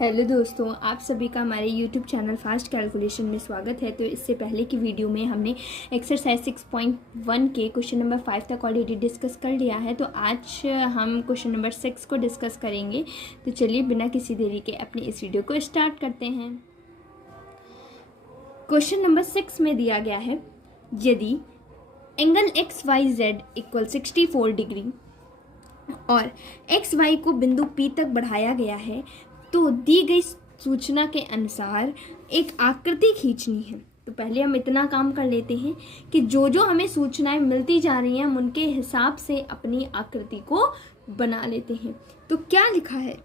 Hello दोस्तों, आप सभी का हमारे यूट्यूब चैनल फास्ट कैलकुलेशन में स्वागत है। तो इससे पहले की वीडियो में हमने एक्सरसाइज 6.1 के क्वेश्चन नंबर 5 तक ऑलरेडी डिस्कस कर लिया है। तो आज हम क्वेश्चन नंबर 6 को डिस्कस करेंगे। तो चलिए बिना किसी देरी के अपनी इस वीडियो को स्टार्ट करते हैं। क्वेश्चन नंबर 6 में दिया गया है, यदि एंगल XYZ इक्वल 64 डिग्री और XY को बिंदु P तक बढ़ाया गया है तो दी गई सूचना के अनुसार एक आकृति खींचनी है। तो पहले हम इतना काम कर लेते हैं कि जो जो हमें सूचनाएं मिलती जा रही हैं हम उनके हिसाब से अपनी आकृति को बना लेते हैं। तो क्या लिखा है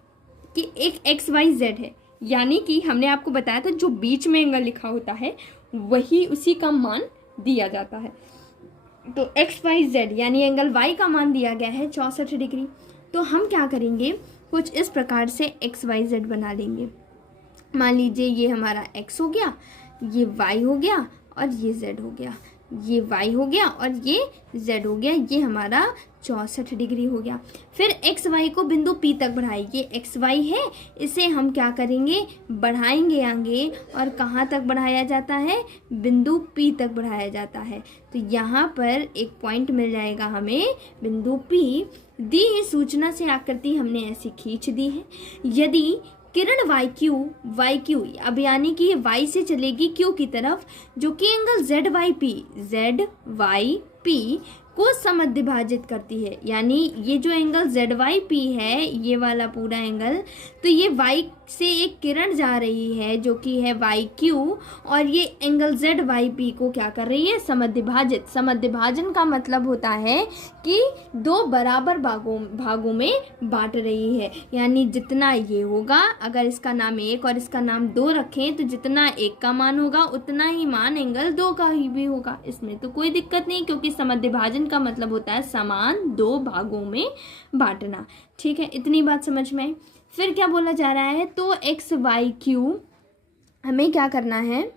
कि एक XYZ है, यानी कि हमने आपको बताया था जो बीच में एंगल लिखा होता है वही उसी का मान दिया जाता है। तो XYZ यानी एंगल Y का मान दिया गया है 64 डिग्री। तो हम क्या करेंगे, कुछ इस प्रकार से XYZ बना लेंगे। मान लीजिए ये हमारा X हो गया, ये Y हो गया और ये Z हो गया, ये Y हो गया और ये Z हो गया। ये हमारा 64 डिग्री हो गया। फिर XY को बिंदु P तक बढ़ाइए। ये XY है, इसे हम क्या करेंगे, बढ़ाएंगे आगे। और कहाँ तक बढ़ाया जाता है, बिंदु P तक बढ़ाया जाता है। तो यहाँ पर एक पॉइंट मिल जाएगा हमें, बिंदु P। दी हुई सूचना से आकृति हमने ऐसी खींच दी है। यदि किरण YQ अब यानी कि ये Y से चलेगी Q की तरफ, जो कि एंगल ZYP को समद्विभाजित करती है। यानी ये जो एंगल ZYP है, ये वाला पूरा एंगल, तो ये Y से एक किरण जा रही है जो कि है YQ, और ये एंगल ZYP को क्या कर रही है, समद्विभाजित। समद्विभाजन का मतलब होता है कि दो बराबर भागों में बांट रही है। यानी जितना ये होगा, अगर इसका नाम 1 और इसका नाम 2 रखें तो जितना 1 का मान होगा उतना ही मान एंगल 2 का ही भी होगा। इसमें तो कोई दिक्कत नहीं, क्योंकि समद्विभाजन का मतलब होता है समान दो भागों में बांटना। ठीक है, इतनी बात समझ में आई। फिर क्या बोला जा रहा है, तो XYQ हमें क्या करना है,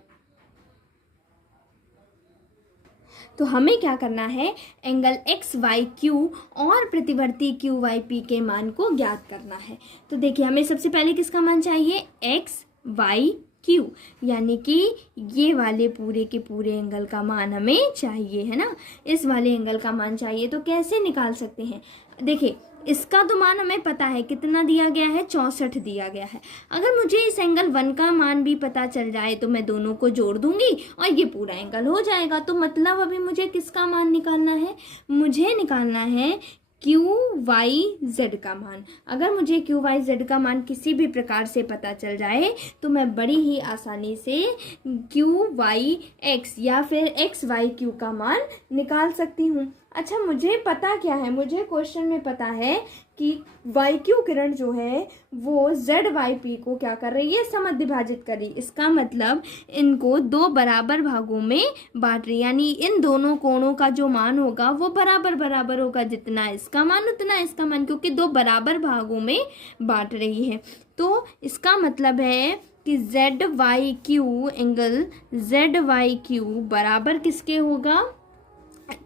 तो हमें क्या करना है, एंगल XYQ और प्रतिवर्ती QYP के मान को ज्ञात करना है। तो देखिए हमें सबसे पहले किसका मान चाहिए, XYQ, यानी कि ये वाले पूरे के पूरे एंगल का मान हमें चाहिए, है ना। इस वाले एंगल का मान चाहिए। तो कैसे निकाल सकते हैं, देखिए इसका तो मान हमें पता है, कितना दिया गया है, 64 दिया गया है। अगर मुझे इस एंगल 1 का मान भी पता चल जाए तो मैं दोनों को जोड़ दूंगी और ये पूरा एंगल हो जाएगा। तो मतलब अभी मुझे किसका मान निकालना है, मुझे निकालना है QYZ का मान। अगर मुझे QYZ का मान किसी भी प्रकार से पता चल जाए तो मैं बड़ी ही आसानी से QYX या फिर XYQ का मान निकाल सकती हूँ। अच्छा, मुझे पता क्या है, मुझे क्वेश्चन में पता है कि YQ किरण जो है वो ZYP को क्या कर रही है, समद्विभाजित कर रही है। इसका मतलब इनको दो बराबर भागों में बांट रही है। यानी इन दोनों कोणों का जो मान होगा वो बराबर बराबर होगा, जितना इसका मान उतना इसका मान, क्योंकि दो बराबर भागों में बांट रही है। तो इसका मतलब है कि ZYQ एंगल ZYQ बराबर किसके होगा,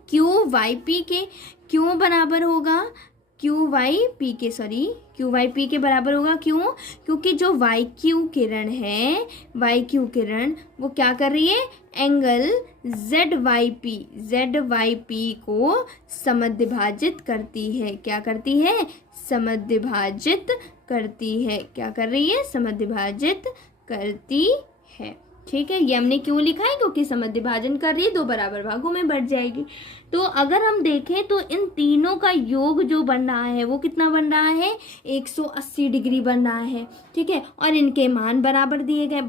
QYP के। क्यों बराबर होगा, QYP के बराबर होगा। क्यों, क्योंकि जो YQ किरण है, YQ किरण वो क्या कर रही है, एंगल ZYP को समद्विभाजित करती है। क्या करती है, समद्विभाजित करती है। क्या कर रही है, समद्विभाजित करती है। ठीक है, ये हमने क्यों लिखा है, क्योंकि समद्विभाजन कर रही है, दो बराबर भागों में बढ़ जाएगी। तो अगर हम देखें तो इन तीनों का योग जो बन रहा है वो कितना बन रहा है, 180 डिग्री बन रहा है। ठीक है, और इनके मान बराबर दिए गए।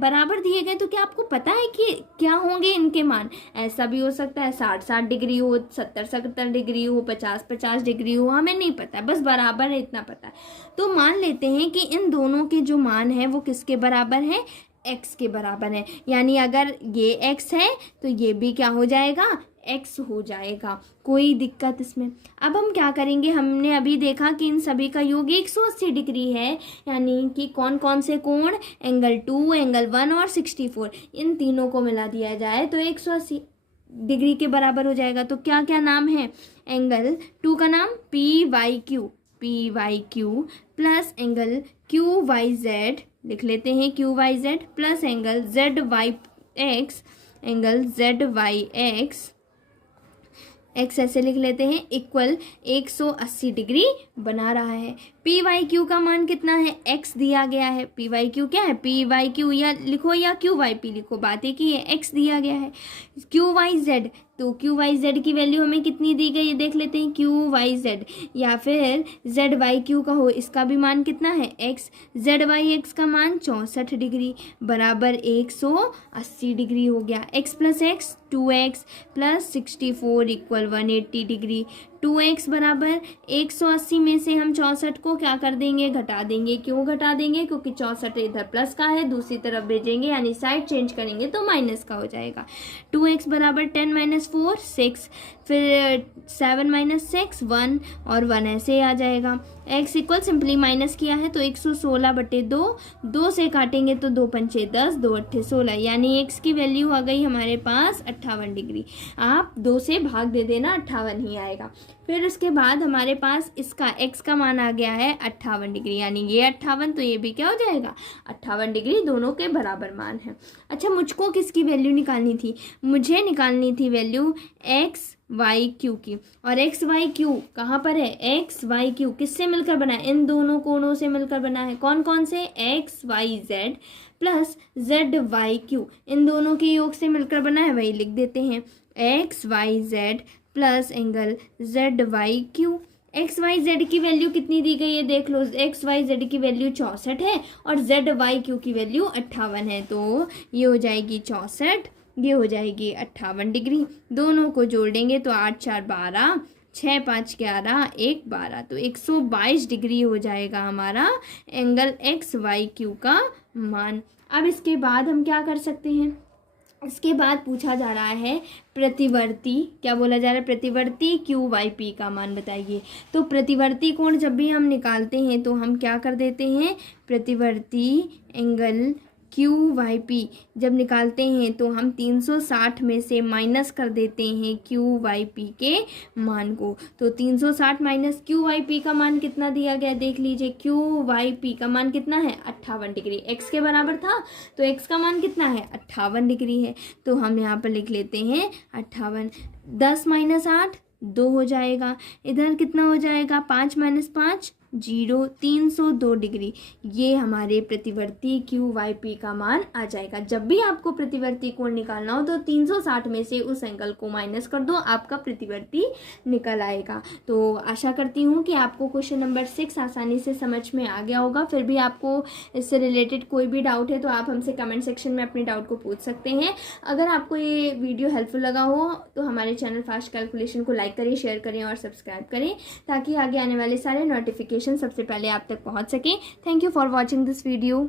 तो क्या आपको पता है कि क्या होंगे इनके मान, ऐसा भी हो सकता है 60-60 डिग्री हो, 70-70 डिग्री हो, 50-50 डिग्री हो, हमें नहीं पता है, बस बराबर है इतना पता है। तो मान लेते हैं कि इन दोनों के जो मान है वो किसके बराबर है, X के बराबर है। यानी अगर ये X है तो ये भी क्या हो जाएगा, X हो जाएगा। कोई दिक्कत इसमें। अब हम क्या करेंगे, हमने अभी देखा कि इन सभी का योग 180 डिग्री है। यानी कि कौन कौन से कोण, एंगल 2, एंगल 1 और 64, इन तीनों को मिला दिया जाए तो 180 डिग्री के बराबर हो जाएगा। तो क्या क्या नाम है, एंगल 2 का नाम PYQ प्लस एंगल QYZ लिख लेते हैं Q Y Z plus angle Z Y X, angle Z Y X X ऐसे लिख लेते हैं इक्वल 180 डिग्री बना रहा है। पी वाई क्यू का मान कितना है, एक्स दिया गया है। पी वाई क्यू क्या है, पी वाई क्यू या लिखो या क्यू वाई पी लिखो, बात एक ही है, एक्स दिया गया है। क्यू वाई जेड, तो क्यू वाई जेड की वैल्यू हमें कितनी दी गई है देख लेते हैं, क्यू वाई जेड या फिर जेड वाई क्यू का हो, इसका भी मान कितना है एक्स, जेड वाई एक्स का मान 64 डिग्री बराबर 180 डिग्री हो गया। X plus x 2x plus 64 equal 180 degree. 2x बराबर 180 में से हम 64 को क्या कर देंगे, घटा देंगे। क्यों घटा देंगे, क्योंकि 64 इधर प्लस का है, दूसरी तरफ भेजेंगे यानी साइड चेंज करेंगे तो माइनस का हो जाएगा। 2x बराबर 10 माइनस 4 6, फिर 7 माइनस 6 1 और 1 ऐसे आ जाएगा। x इक्वल सिंपली माइनस किया है तो 116/2, 2 से काटेंगे तो 2 पंचे 10, 2 अट्ठे 16 यानी x की वैल्यू आ गई हमारे पास 58 डिग्री। आप 2 से भाग दे देना, 58 ही आएगा। फिर उसके बाद हमारे पास इसका x का मान आ गया है 58 डिग्री, यानी ये 58 तो ये भी क्या हो जाएगा 58 डिग्री, दोनों के बराबर मान है। अच्छा, मुझको किसकी वैल्यू निकालनी थी, मुझे निकालनी थी वैल्यू एक्स वाई क्यू की। और एक्स वाई क्यू कहाँ पर है, एक्स वाई क्यू किससे मिलकर बना है, इन दोनों कोणों से मिलकर बना है। कौन कौन से, x Y Z plus z Y q, इन दोनों के योग से मिलकर बना है, वही लिख देते हैं X Y Z plus angle Z Y Q. X Y Z की वैल्यू कितनी दी गई है देख लो, एक्स वाई जेड की वैल्यू 64 है और जेड वाई क्यू की वैल्यू 58 है, तो ये हो जाएगी 64, ये हो जाएगी 58 डिग्री। दोनों को जोड़ देंगे तो 8 4 12, 6 5 11, 1 12, तो 122 डिग्री हो जाएगा हमारा एंगल एक्स वाई क्यू का मान। अब इसके बाद हम क्या कर सकते हैं, इसके बाद पूछा जा रहा है प्रतिवर्ती, क्या बोला जा रहा है, प्रतिवर्ती क्यू वाई पी का मान बताइए। तो प्रतिवर्ती कोण जब भी हम निकालते हैं तो हम क्या कर देते हैं, प्रतिवर्ती एंगल क्यू वाई पी जब निकालते हैं तो हम 360 में से माइनस कर देते हैं क्यू वाई पी के मान को। तो 360 माइनस क्यू वाई पी का मान कितना दिया गया देख लीजिए, क्यू वाई पी का मान कितना है 58 डिग्री, एक्स के बराबर था तो एक्स का मान कितना है 58 डिग्री है। तो हम यहाँ पर लिख लेते हैं 58, 10 माइनस 8 2 हो जाएगा, इधर कितना हो जाएगा 5 माइनस 5 0, 302 डिग्री। ये हमारे प्रतिवर्ती क्यू वाई पी का मान आ जाएगा। जब भी आपको प्रतिवर्ती कोण निकालना हो तो 360 में से उस एंगल को माइनस कर दो, आपका प्रतिवर्ती निकल आएगा। तो आशा करती हूँ कि आपको क्वेश्चन नंबर 6 आसानी से समझ में आ गया होगा। फिर भी आपको इससे रिलेटेड कोई भी डाउट है तो आप हमसे कमेंट सेक्शन में अपने डाउट को पूछ सकते हैं। अगर आपको ये वीडियो हेल्पफुल लगा हो तो हमारे चैनल फास्ट कैलकुलेशन को लाइक करें, शेयर करें और सब्सक्राइब करें ताकि आगे आने वाले सारे नोटिफिकेशन सबसे पहले आप तक पहुंच सके। Thank you for watching this video.